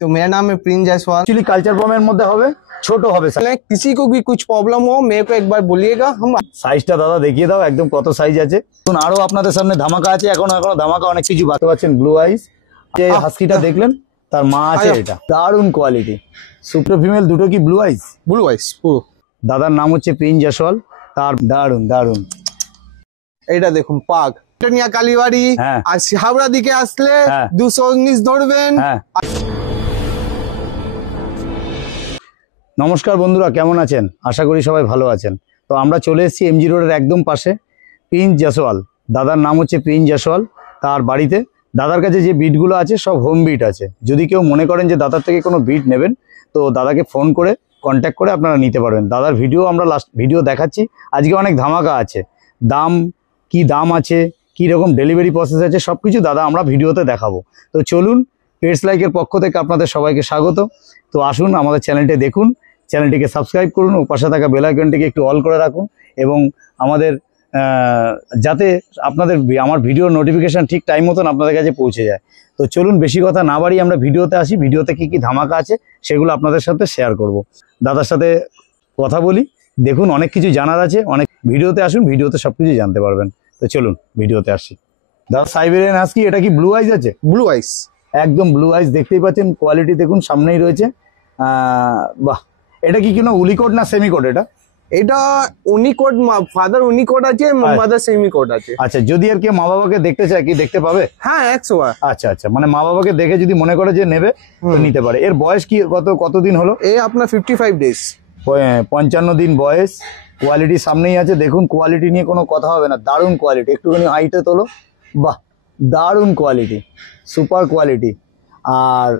तो मेरा नाम है प्रिंस जायसवाल। एक्चुअली कल्चर बॉम्बेर मध्य হবে ছোট হবে। किसी को भी कुछ प्रॉब्लम हो मेरे को एक बार बोलिएगा। हम সাইজটা দাদা দেখিয়ে দাও একদম কত সাইজ আছে। এখন আরো আপনাদের সামনে ধামাকা আছে। এখনো ধামাকা অনেক কিছু বাতে পাচ্ছেন। ব্লু আইস যে হাস্কিটা দেখলেন তার মা আছে। এটা দারুণ কোয়ালিটি সুপার ফিমেল দুটো কি ব্লু আইস পুরো। দাদার নাম হচ্ছে প্রিন্স জায়সওয়াল। তার দারুণ দারুণ এটা দেখুন পাক টনিয়া কালীবাড়ি আর হাওড়া দিকে আসলে 219 ধরবেন। নমস্কার বন্ধুরা, কেমন আছেন? আশা করি সবাই ভালো আছেন। তো আমরা চলে এসেছি এমজি রোডের একদম পাশে প্রিন্স জায়সওয়াল। দাদার নাম হচ্ছে প্রিন্স জায়সওয়াল। তার বাড়িতে দাদার কাছে যে বিটগুলো আছে সব হোম বিট আছে। যদি কেউ মনে করেন যে দাদার থেকে কোনো বিট নেবেন তো দাদাকে ফোন করে কন্ট্যাক্ট করে আপনারা নিতে পারবেন। দাদার ভিডিও আমরা লাস্ট ভিডিও দেখাচ্ছি। আজকে অনেক ধামাকা আছে। কি দাম আছে, কি রকম ডেলিভারি প্রসেস আছে, সব কিছু দাদা আমরা ভিডিওতে দেখাবো। তো চলুন, পেটস লাইকের পক্ষ থেকে আপনাদের সবাইকে স্বাগত। তো আসুন আমাদের চ্যানেলটি দেখুন, চ্যানেলটিকে সাবস্ক্রাইব করুন ও পাশে থাকা বেল আইকনটিকে একটু অল করে রাখুন এবং আমাদের যাতে আমার ভিডিওর নোটিফিকেশান ঠিক টাইম মতন আপনাদের কাছে পৌঁছে যায়। তো চলুন, বেশি কথা না বাড়িয়ে আমরা ভিডিওতে আসি। ভিডিওতে কি ধামাকা আছে সেগুলো আপনাদের সাথে শেয়ার করব। দাদার সাথে কথা বলি, দেখুন অনেক কিছু জানার আছে। অনেক ভিডিওতে আসুন, ভিডিওতে সব কিছু জানতে পারবেন। তো চলুন ভিডিওতে আসি। দাদা সাইবেরিয়ান হাস্কি, এটা কি ব্লু আইস আছে? ব্লু আইস, একদম ব্লু আইস দেখতেই পাচ্ছেন। কোয়ালিটি দেখুন, সামনেই রয়েছে। বাহ, এটা কি কোনো উলিকোড না সেমিকোড? এটা উনিকোড, ফাদার উনিকোড আছে, মাদার সেমিকোড আছে। আচ্ছা, যদি আর কেউ মা বাবাকে দেখতে চায় কি দেখতে পাবে? হ্যাঁ, 100। আচ্ছা আচ্ছা, মানে মা বাবাকে দেখে যদি মনে করে যে নেবে তো নিতে পারে। এর বয়স কি কতদিন হলো? এই আপনার 55 ডেজ, 55 দিন বয়স। কোয়ালিটি সামনেই আছে, দেখুন কোয়ালিটি নিয়ে কোনো কথা হবে না। দারুণ কোয়ালিটি। একটুখানি হাইটে তোলো। বাহ, দারুণ কোয়ালিটি, সুপার কোয়ালিটি। আর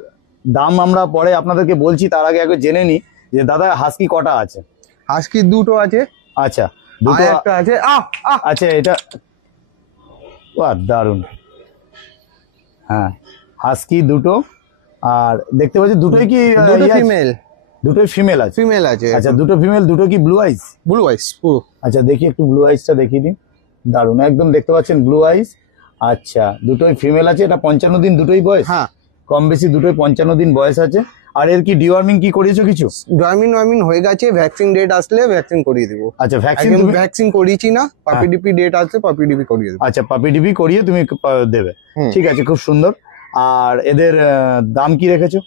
দাম আমরা পরে আপনাদেরকে বলছি, তার আগে একবার জেনে নিই যে দাদা হাস্কি কটা আছে? হাস্কি দুটো আছে। আচ্ছা, দুটো একটা আছে। আচ্ছা, এটা বাহ দারুণ। হ্যাঁ, হাস্কি দুটো। আর দেখতে পাচ্ছি দুটোই কি ফিমেল? দুটোই ফিমেল আছে। আচ্ছা, দুটো ফিমেল। দুটো কি ব্লু আইস? ব্লু আইস পুরো। আচ্ছা, দেখি একটু ব্লু আইসটা দেখিয়ে দিন। দারুণ, একদম দেখতে পাচ্ছেন ব্লু আইস। আচ্ছা, দুটোই ফিমেল আছে। এটা 55 দিন দুটোই বয়স? হ্যাঁ, কম বেশি দুটোই 55 দিন বয়স আছে। আর এর কি ডিওয়ার্মিং কি করিয়েছো কিছু? ডিওয়ার্মিং হয়ে গেছে। ভ্যাকসিন ডেট আসলে ভ্যাকসিন করিয়ে দেবো। আচ্ছা, ভ্যাকসিন করিয়েছি না, পাপি ডিপি ডেট আসলে পাপি ডিপি করিয়ে দেবো। আচ্ছা, পাপি ডিপি করিয়ে তুমি দেবে। ঠিক আছে, খুব সুন্দর। আর এদের দাম কি রেখেছো?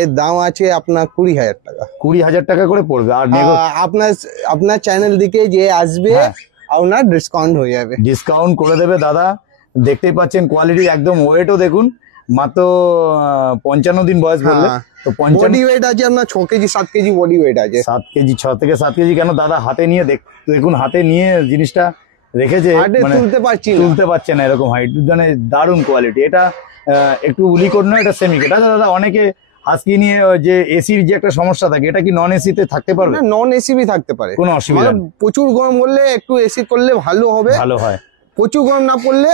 এর দাম আছে আপনার 20,000 টাকা। 20,000 টাকা করে পড়বে। আর আপনার চ্যানেল দিকে যে আসবে আপনার ডিসকাউন্ট হয়ে যাবে। ডিসকাউন্ট করে দেবে দাদা। দেখতেই পাচ্ছেন কোয়ালিটি একদম। ওয়েটও দেখুন, মাত্র 55 দিন বয়স বললে তো। বডি ওয়েট আছে আপনার 6 কেজি 7 কেজি বডি ওয়েট আছে। 7 কেজি, 6 থেকে 7 কেজি। কেন দাদা হাতে নিয়ে দেখুন, হাতে নিয়ে জিনিসটা রেখেছে, তুলতে পারছে না এরকম হাইট। মানে দারুণ কোয়ালিটি। এটা একটু উলিকোড নয়, এটা সেমিকোড। আচ্ছা দাদা, অনেকে হাস্কি নিয়ে যে এসির যে একটা সমস্যা থাকে, এটা কি নন এসিতে থাকতে পারবে? না, নন এসি বি থাকতে পারে, কোনো অসুবিধা নেই। প্রচুর গরম করলে একটু এসি করলে ভালো হবে, ভালো হয়। প্রচুর গরম না পড়লে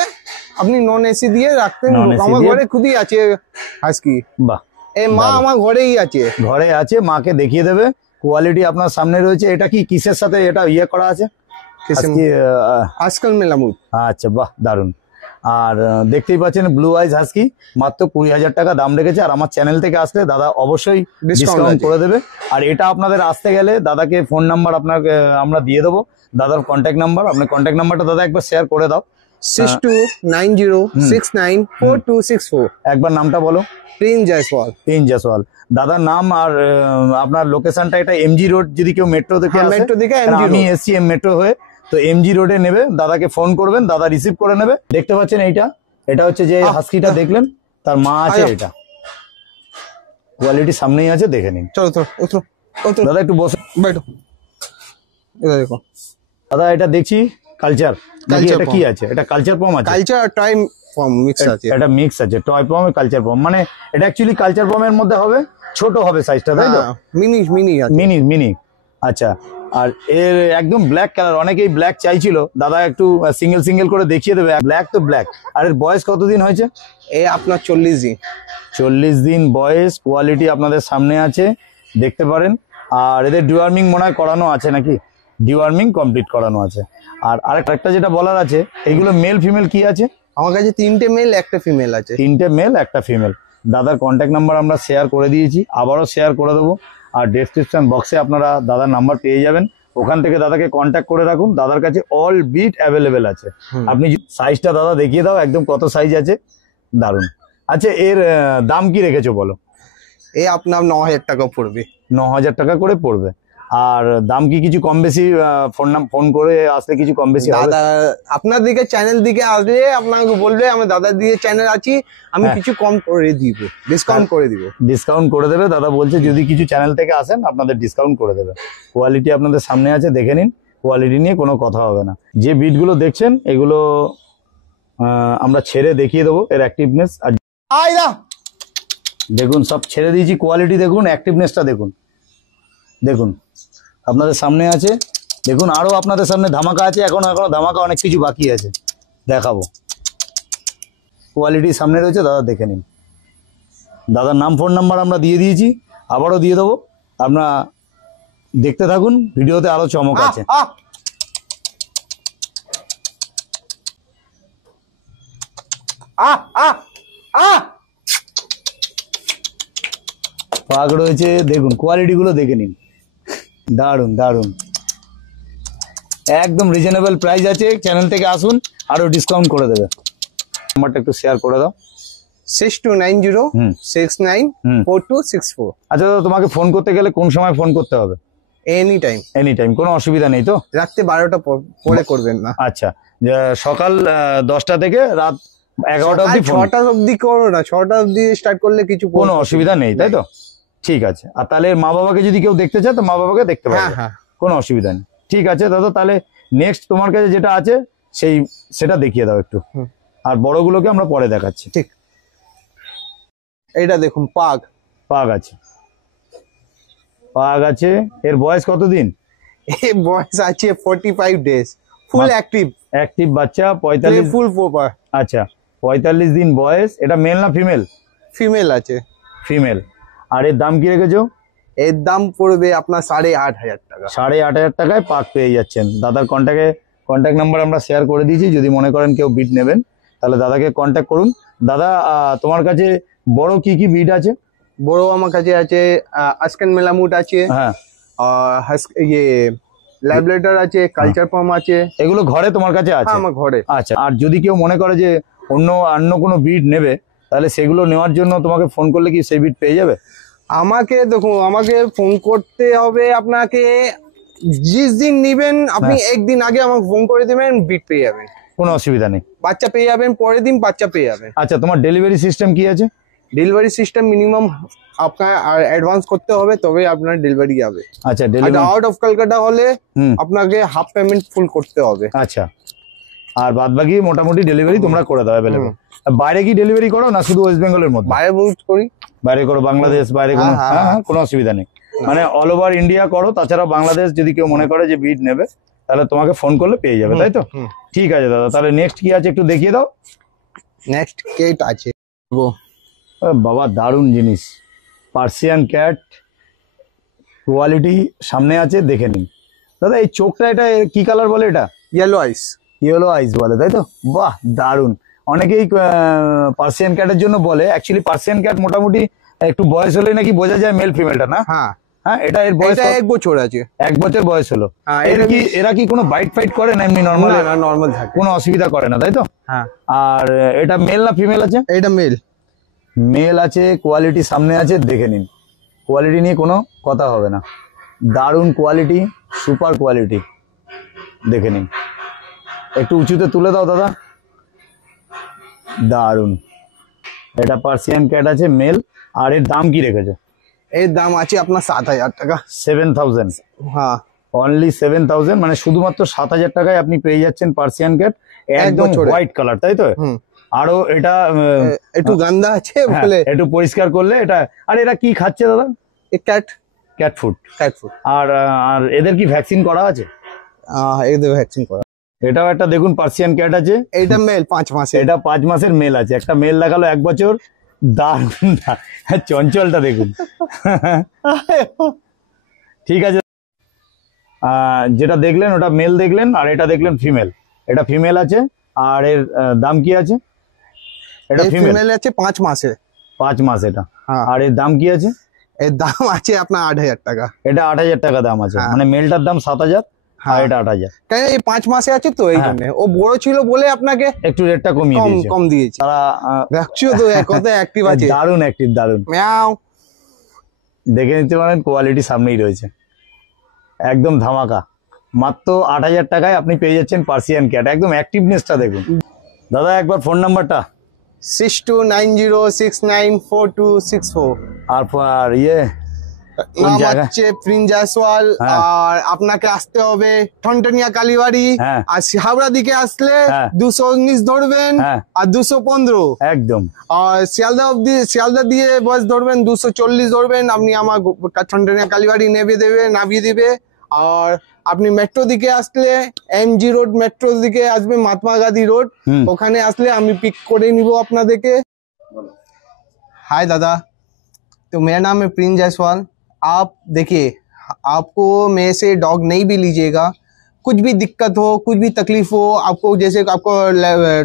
আপনি নন এসি দিয়ে রাখতেন। আমার ঘরে খুবই আছে হাস্কি। বাহ, এই মা আমার ঘরেই আছে। ঘরে আছে, মাকে দেখিয়ে দেবে। কোয়ালিটি আপনার সামনে রয়েছে। এটা কি কিসের সাথে এটা করা আছে? আজকাল মেলামুট। আচ্ছা, বাহ দারুণ। আর দেখতেই পাচ্ছেন ব্লু আইজ হাস্কি, মাত্র 20,000 টাকা দাম রেখেছে। আর আমার চ্যানেল থেকে আসলে দাদা অবশ্যই ডিসকাউন্ট করে দেবে। আর এটা আপনাদের আসতে গেলে দাদাকে ফোন নাম্বার আপনাকে আমরা দিয়ে দেবো, দাদার কন্ট্যাক্ট নাম্বার। আপনার কন্ট্যাক্ট নাম্বারটা দাদা একবার শেয়ার করে দাও। 6290694264। একবার নামটা বলো। প্রিন্স জায়সওয়াল। প্রিন্স জায়সওয়াল দাদার নাম। আর আপনার লোকেশনটা এটা এমজি রোড। যদি কেউ মেট্রো থেকে আমি এসছি মেট্রো হয়ে, তো এমজি রোডে নেবে। দাদাকে ফোন করবেন, দাদা রিসিভ করে নেবে। দেখতে পাচ্ছেন এটা হচ্ছে যে হাস্কিটা দেখলেন তার মা আছে। এটা কোয়ালিটি সামনেই আছে, দেখে নিন। চলো দাদা একটু বসে এটা দেখো। দাদা এটা দেখছি কালচার। এটা কি আছে? এটা কালচার পম আছে। কালচার টাইম পম মিক্স আছে। এটা মিক্স আছে, টয় পম কালচার পম। মানে এটা অ্যাকচুয়ালি কালচার পমের মধ্যে হবে, ছোট হবে সাইজটা, তাই তো? মিনি। আচ্ছা, আর এর একদম ব্ল্যাক কালার। অনেকেই ব্ল্যাক চাইছিল, দাদা একটু সিঙ্গেল করে দেখিয়ে দেবে। ব্ল্যাক তো ব্ল্যাক। আর এর বয়স কতদিন হয়েছে? এই আপনার 40 দিন। 40 দিন বয়স। কোয়ালিটি আপনাদের সামনে আছে, দেখতে পারেন। আর এদের ডিওয়ার্মিং মনে হয় করানো আছে নাকি? ডিওয়ার্মিং কমপ্লিট করানো আছে। আর আরেকটা যেটা বলার আছে, এগুলো মেল ফিমেল কি আছে? আমার কাছে 3টে মেল 1টা ফিমেল আছে। 3টে মেল 1টা ফিমেল। দাদার কন্ট্যাক্ট নাম্বার আমরা শেয়ার করে দিয়েছি, আবারও শেয়ার করে দেবো। আর ডেসক্রিপশন বক্সে আপনারা দাদার নাম্বার পেয়ে যাবেন, ওখান থেকে দাদাকে কন্ট্যাক্ট করে রাখুন। দাদার কাছে অল বিট অ্যাভেলেবেল আছে। আপনি সাইজটা দাদা দেখিয়ে দাও একদম, কত সাইজ আছে। দারুন। আচ্ছা, এর দাম কি রেখেছো বলো? এই আপনার 9,000 টাকা পড়বে। 9,000 টাকা করে পড়বে। আর দাম কি কিছু কম বেশি, ফোন করে আসলে কিছু কম বেশি হবে? দাদা আপনার দিকে চ্যানেল দিকে আসলে আপনাকে বলবে আমি দাদার দিকে চ্যানেল আছি, আমি কিছু কম করে দিব, ডিসকাউন্ট করে দিব। ডিসকাউন্ট করে দেবে দাদা বলছে, যদি কিছু চ্যানেল থেকে আসেন আপনাদের ডিসকাউন্ট করে দেবে। কোয়ালিটি আপনাদের সামনে আছে, দেখে নিন। কোয়ালিটি নিয়ে কোনো কথা হবে না। যে বিটগুলো দেখছেন এগুলো আমরা ছেড়ে দেখিয়ে দেবো এর অ্যাক্টিভনেস। আর দেখুন সব ছেড়ে দিয়েছি, কোয়ালিটি দেখুন, অ্যাক্টিভনেসটা দেখুন। দেখুন আপনাদের সামনে আছে, দেখুন আরো আপনাদের সামনে ধামাকা আছে, এখনো ধামাকা অনেক কিছু বাকি আছে, দেখাবো। কোয়ালিটি সামনে রয়েছে, দাদা দেখে নিন। দাদার নাম ফোন নাম্বার আমরা দিয়ে দিয়েছি, আবারও দিয়ে দেবো। আপনারা দেখতে থাকুন, ভিডিওতে আরো চমক আছে। পাক রয়েছে, দেখুন কোয়ালিটি গুলো দেখে নিন। দারুন দারুন, একদম রিজনেবল প্রাইস আছে। চ্যানেল থেকে আসুন, আরো ডিসকাউন্ট করে দেবে। নাম্বারটা একটু শেয়ার করে দাও। 6290694264। আচ্ছা দাদা, তোমাকে ফোন করতে গেলে কোন সময় ফোন করতে হবে? Any time. এনি টাইম, কোনো অসুবিধা নেই তো? রাত্রে 12টা পরে করবেন না। আচ্ছা, সকাল 10টা থেকে রাত 11টা অবধি? 6টা অবধি করো না, 6টা অবধি স্টার্ট করলে কিছু কোনো অসুবিধা নেই, তাই তো? ঠিক আছে। আর তাহলে মা বাবাকে যদি কেউ দেখতে চায় তো মা বাবাকে দেখতে পাবে, কোনো অসুবিধা নেই। ঠিক আছে দাদা, তাহলে নেক্সট তোমার কাছে যেটা আছে সেটা দেখিয়ে দাও একটু, আর বড়গুলোকে আমরা পরে দেখাচ্ছি। ঠিক। এইটা দেখুন, পাগ আছে, পাগ আছে। এর বয়স কতদিন? এর বয়স আছে 45 ডেজ, ফুল অ্যাক্টিভ বাচ্চা। 45 ফুল প্রপার। আচ্ছা, 45 দিন বয়স। এটা মেল না ফিমেল? ফিমেল আছে। ফিমেল। আর এর দাম কি রেখেছো? এর দাম পড়বে আপনার 8,500 টাকা। 8,500 টাকায় পাক পেয়ে যাচ্ছেন। দাদার কন্ট্যাক্ট নাম্বার আমরা শেয়ার করে দিয়েছি, যদি মনে করেন কেউ বিট নেবেন তাহলে দাদাকে কন্ট্যাক্ট করুন। দাদা তোমার কাছে বড় কি কি বিট আছে? বড় আমার কাছে আছে আস্কেন মেলামুট আছে, হ্যাঁ, ল্যাবলেটার আছে, কালচার পাম আছে। এগুলো ঘরে তোমার কাছে আছে? আমার ঘরে। আচ্ছা, আর যদি কেউ মনে করে যে অন্য কোনো বিট নেবে তাহলে সেগুলো নেওয়ার জন্য তোমাকে ফোন করলে কি সেই বিট পেয়ে যাবে? আমাকে দেখুন, আমাকে ফোন করতে হবে। আপনাকে দিন নিবেন আপনি একদিন আগে আমাকে ফোন করে দিবেন, বিট পেয়ে যাবেন, কোনো অসুবিধা নেই। বাচ্চা পেয়ে যাবেন, পরের দিন বাচ্চা পেয়ে যাবেন। আচ্ছা, তোমার ডেলিভারি সিস্টেম কি আছে? ডেলিভারি সিস্টেম মিনিমাম আপনার অ্যাডভান্স করতে হবে, তবে আপনার ডেলিভারি যাবে। আচ্ছা, আউট অফ কলকাতা হলে আপনাকে হাফ পেমেন্ট ফুল করতে হবে। আচ্ছা, আর বাদ বাকি মোটামুটি ডেলিভারি তোমরা করে দাও অ্যাভেলেবল। বাইরে কি ডেলিভারি করো না শুধু ওয়েস্ট বেঙ্গলের মধ্যে? বাইরে বহুত করি। বাইরে করো, বাংলাদেশ বাইরে? কোনো অসুবিধা নেই, মানে অল ওভার ইন্ডিয়া করো। তাছাড়া বাংলাদেশ যদি কেউ মনে করে যে বিট নেবে তাহলে তোমাকে ফোন করলে পেয়ে যাবে, তাই তো? ঠিক আছে দাদা, তাহলে নেক্সট কি আছে একটু দেখিয়ে দাও। নেক্সট কেট আছে বাবা, দারুণ জিনিস। পার্সিয়ান ক্যাট, কোয়ালিটি সামনে আছে, দেখে নিন। দাদা এই চোখটা এটা কি কালার বলে? এটা ইয়েলো আইস। ইয়েলো আইস বলে, তাই তো? বাহ, দারুণ। অনেকেই পার্সিয়ান ক্যাটের জন্য বলে। অ্যাকচুয়ালি পার্সিয়ান ক্যাট মোটামুটি একটু বয়স হলে নাকি বোঝা যায় মেল ফিমেলটা, না? হ্যাঁ, এটা এর বয়স 1 বছর আছে। 1 বছর বয়স হলো। এরা কি কোনো বাইট ফাইট করে না এমনি নরমাল? না, নরমাল থাকে, কোনো অসুবিধা করে না, তাই তো? হ্যাঁ। আর এটা মেল না ফিমেল আছে? এটা মেল আছে। কোয়ালিটি সামনে আছে, দেখে নিন। কোয়ালিটি নিয়ে কোনো কথা হবে না, দারুণ কোয়ালিটি, সুপার কোয়ালিটি, দেখে নিন। একটু উঁচুতে তুলে দাও দাদা, দারুণ। এটা পার্সিয়ান ক্যাট আছে মেল। আর এর দাম কি রেখেছো? এর দাম আছে আপনার 7,000 টাকা। 7,000? হ্যাঁ, অনলি 7,000, মানে শুধুমাত্র 7,000 টাকায় আপনি পেয়ে যাচ্ছেন পার্সিয়ান ক্যাট, একদম হোয়াইট কালার, তাই তো? আরো এটা একটু গান্দা আছে বলে একটু পরিষ্কার করলে এটা। আর এরা কি খাচ্ছে দাদা? Cat food. আর এদের কি ভ্যাকসিন করা আছে? এদের ভ্যাকসিন করা। এটাও একটা দেখুন পার্সিয়ান ক্যাট আছে। এটা মেল 5 মাসে। এটা 5 মাসের মেল আছে। একটা মেল দেখালো 1 বছর। দারুণ, চঞ্চলটা দেখুন। ঠিক আছে, যেটা দেখলেন ওটা মেল দেখলেন, আর এটা দেখলেন ফিমেল। এটা ফিমেল আছে। আর এর দাম কি আছে? এটা ফিমেল আছে 5 মাসে। 5 মাস এটা। হ্যাঁ। আর এর দাম কি আছে? এর দাম আছে আপনার 8,000 টাকা। এটা 8,000 টাকা দাম আছে। হ্যাঁ। মানে মেলটার দাম 7,000 আর এটা 8,000। কেন এই 5 মাসে আছে তো এই হ্যাঁ। জন্য। ও বড় ছিল বলে আপনাকে একটু রেটটা কমিয়ে দিয়েছে। কম দিয়েছে। তারা দেখছো তো কত অ্যাক্টিভ আছে। দারুণ অ্যাক্টিভ, দারুণ। মিয়াও। দেখে নিতে পারেন, কোয়ালিটি সামনেই রয়েছে, একদম ধামাকা। মাত্র 8,000 টাকায় আপনি পেয়ে যাচ্ছেন পার্সিয়ান ক্যাট। একদম অ্যাক্টিভনেসটা দেখুন। দাদা একবার ফোন নাম্বারটা। 6290694264। আর ইয়ে কোন নাম জায়গা? হচ্ছে প্রিন্স জয়সওয়াল। হ্যাঁ। আর আপনাকে আসতে হবে ঠনটনিয়া কালীবাড়ি। হ্যাঁ। আর হাওড়া দিকে আসলে হ্যাঁ। 219 ধরবেন। হ্যাঁ। আর 215। একদম। আর শিয়ালদা দিয়ে বাস ধরবেন 240 ধরবেন। আপনি আমার ঠনটনিয়া কালীবাড়ি নামিয়ে দেবে। আর আপনি মেট্রো দিকে আসলে এমজি রোড, মেট্রো দিকে আসবে महात्मा गांधी रोड। ওখানে আসলে আমি পিক করে নিব আপনাদেরকে। हाय दादा, तो मेरा नाम है प्रिंस जायसवाल। आप देखिए, आपको मेरे से डॉग नहीं भी लीजिएगा, कुछ भी दिक्कत हो, कुछ भी तकलीफ हो आपको, जैसे आपको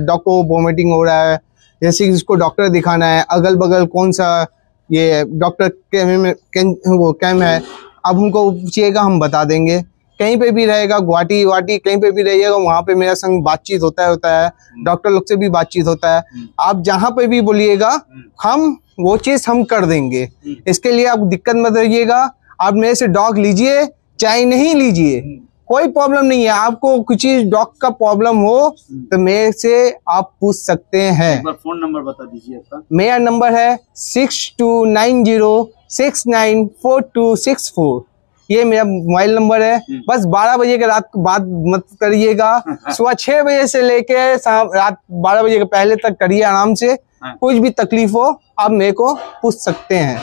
डॉग को वोमिटिंग हो रहा है, जैसे कि इसको डॉक्टर दिखाना है, अगल बगल कौन सा ये डॉक्टर कैम्प है, अब हमको पूछिएगा, हम बता देंगे। कहीं पे भी रहेगा, गुवाहाटी कहीं पे भी रहिएगा, वहाँ पे मेरा संग बातचीत होता है, डॉक्टर लोग से भी बातचीत होता है। आप जहाँ पे भी बोलिएगा हम वो चीज हम कर देंगे। इसके लिए आप दिक्कत मत रहिएगा। आप मेरे से डॉग लीजिए चाहे नहीं लीजिए, कोई प्रॉब्लम नहीं है। आपको कुछ चीज डॉग का प्रॉब्लम हो तो मेरे से आप पूछ सकते हैं। एक बार फोन नंबर बता दीजिए आपका। मेरा नंबर है 6290694264। ये मेरा मोबाइल नंबर है। बस 12 बजे के रात को बात मत करिएगा। सुबह 6 बजे से लेके रात 12 बजे के पहले तक करिए आराम से। कुछ भी तकलीफ हो आप मेरे को पूछ सकते हैं।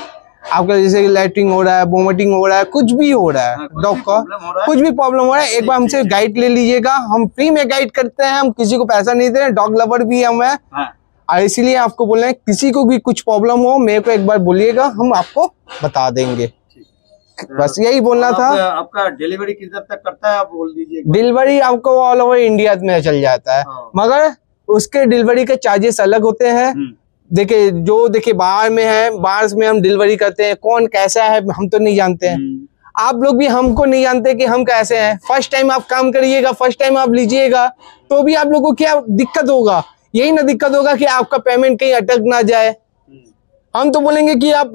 आपका जैसे लैट्रिन हो रहा है, वोमिटिंग हो रहा है, कुछ भी हो रहा है, डॉग का कुछ भी प्रॉब्लम हो रहा है, एक बार हमसे गाइड ले लीजिएगा। हम फ्री में गाइड करते हैं, हम किसी को पैसा नहीं दे रहे, डॉग लवर भी हम है। और इसीलिए आपको बोल रहे हैं, किसी को भी कुछ प्रॉब्लम हो मेरे को एक बार बोलिएगा, हम आपको बता देंगे। बस यही बोलना था। आपका डिलीवरी किधर तक करता है आप बोल दीजिए। डिलीवरी आपको ऑल ओवर इंडिया में चल जाता है, मगर उसके डिलीवरी के चार्जेस अलग होते हैं। देखिए बाहर में है, बाहर में हम डिलीवरी करते हैं, कौन कैसा है हम तो नहीं जानते हैं। आप लोग भी हमको नहीं जानते कि हम कैसे हैं। फर्स्ट टाइम आप काम करिएगा, फर्स्ट टाइम आप लीजिएगा तो भी आप लोगों को क्या दिक्कत होगा, यही ना दिक्कत होगा कि आपका पेमेंट कहीं अटक ना जाए। हम तो बोलेंगे कि आप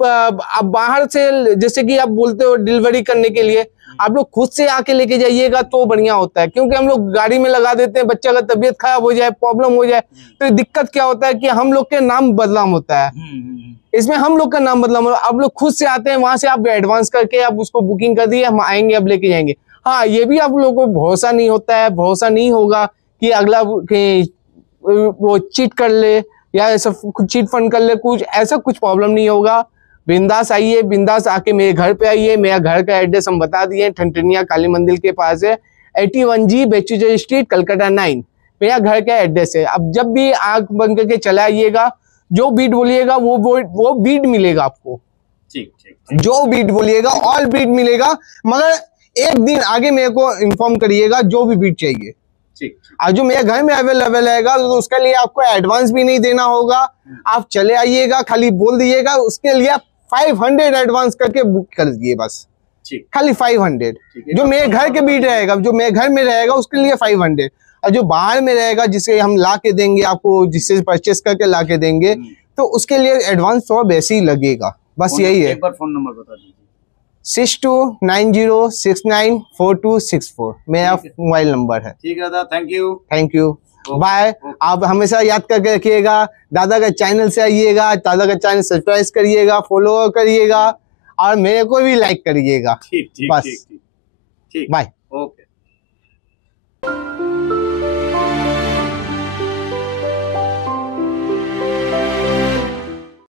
बाहर से, जैसे कि आप बोलते हो डिलीवरी करने के लिए, आप लोग खुद से आके लेके जाइएगा तो बढ़िया होता है। क्योंकि हम लोग गाड़ी में लगा देते हैं, बच्चा का तबीयत खराब हो जाए, प्रॉब्लम हो जाए, तो दिक्कत क्या होता है कि हम लोग के नाम बदनाम होता है। इसमें हम लोग का नाम बदनाम होता है। आप लोग खुद से आते हैं, वहां से आप एडवांस करके आप उसको बुकिंग कर दिए, हम आएंगे अब लेके जाएंगे। हाँ, ये भी आप लोगों को भरोसा नहीं होता है, भरोसा नहीं होगा कि अगला वो चीट कर ले या ऐसा कुछ चीट फंड कर ले, कुछ ऐसा कुछ प्रॉब्लम नहीं होगा। बिंदास आइए, बिंदास आके मेरे घर पे आइए। मेरा घर का एड्रेस हम बता दिए, ठनठनिया काली मंदिर के पास है, 81G बेचूजर स्ट्रीट, कलकत्ता 9 मेरा घर का एड्रेस है। अब जब भी आंख बंद करके चला आइएगा, जो बीट बोलिएगा वो बीट मिलेगा आपको। जो बीट बोलिएगा ऑल बीट मिलेगा, मगर एक दिन आगे मेरे को इन्फॉर्म करिएगा जो भी बीट चाहिए। और जो मेरे घर में अवेलेबल रहेगा तो उसके लिए आपको एडवांस भी नहीं देना होगा। आप चले आइएगा, खाली बोल दीजिएगा, उसके लिए आप 500 एडवांस करके बुक कर दीजिए बस, खाली 500। जो मेरे घर के बीट रहेगा, जो मेरे घर में रहेगा उसके लिए 500, और जो बाहर में रहेगा जिसे हम ला के देंगे आपको, जिससे परचेस करके ला के देंगे, तो उसके लिए एडवांस थोड़ा वैसे ही लगेगा। बस यही है। एक बार फोन नंबर बता दीजिए। 6290694264 मेरा मोबाइल नंबर है। ठीक है दादा, थैंक यू, बाय। आप हमेशा याद करके रखिएगा, दादा का चैनल से आइएगा, दादा का चैनल सब्सक्राइब करिएगा, फॉलो करिएगा, और मेरे को भी लाइक करिएगा। ठीक बस ठीक, बाय। ओके।